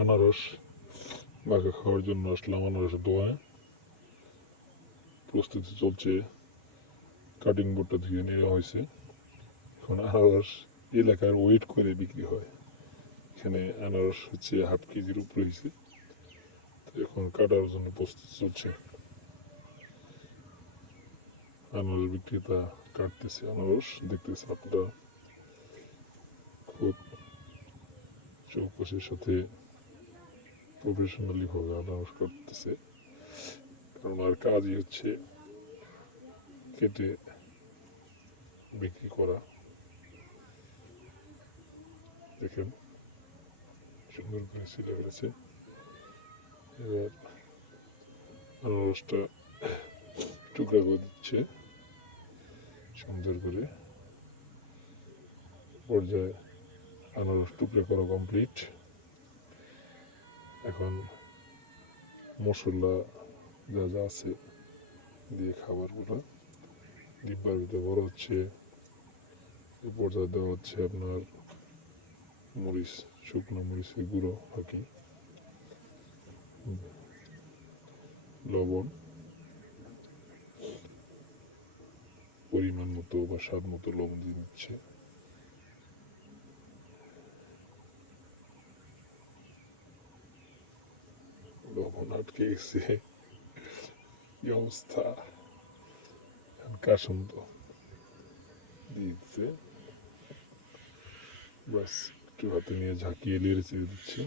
আনারস মাখা খাওয়ার জন্য আসলাম আনারসের দোকানে। প্রস্তুতি চলছে, কাটিং বোর্ডটা ধুয়ে নেওয়া হয়েছে। এখন আনারস এলাকার ওয়েট করে বিক্রি হয়। এখানে আনারস হচ্ছে 1/2 কেজির উপরে হয়েছে। তো এখন কাটার জন্য প্রস্তুতি চলছে। আনারস বিক্রেতা কাটতেছে আনারস, দেখতেছে আপনারা খুব চৌকসের সাথে প্রফেশনালি ভাবে আনারস কাটতেছে, কারণ আর কাজই হচ্ছে কেটে বিক্রি করা। দেখেন সুন্দর করে সিলে ফেলেছে। এবার আনারসটা টুকরা করে দিচ্ছে সুন্দর করে। পর্যায়ে আনারস টুকরা করা কমপ্লিট। এখন মশলা যা যা আছে দিয়ে খাবারগুলো ডিব্বার ভিতরে বড় হচ্ছে। এই পর্যায়ে দেওয়া হচ্ছে আপনার মরিচ, শুকনো মরিচের গুঁড়ো আর কি, লবণ পরিমাণ মতো বা স্বাদ মতো লবণ দিয়ে দিচ্ছে। লবণ আটকে গেছে, কি অবস্থা! কাসুন তো দিয়ে দিচ্ছে, ব্যাস একটু হাতে নিয়ে ঝাঁকিয়ে নেড়ে চেড়ে দিচ্ছে।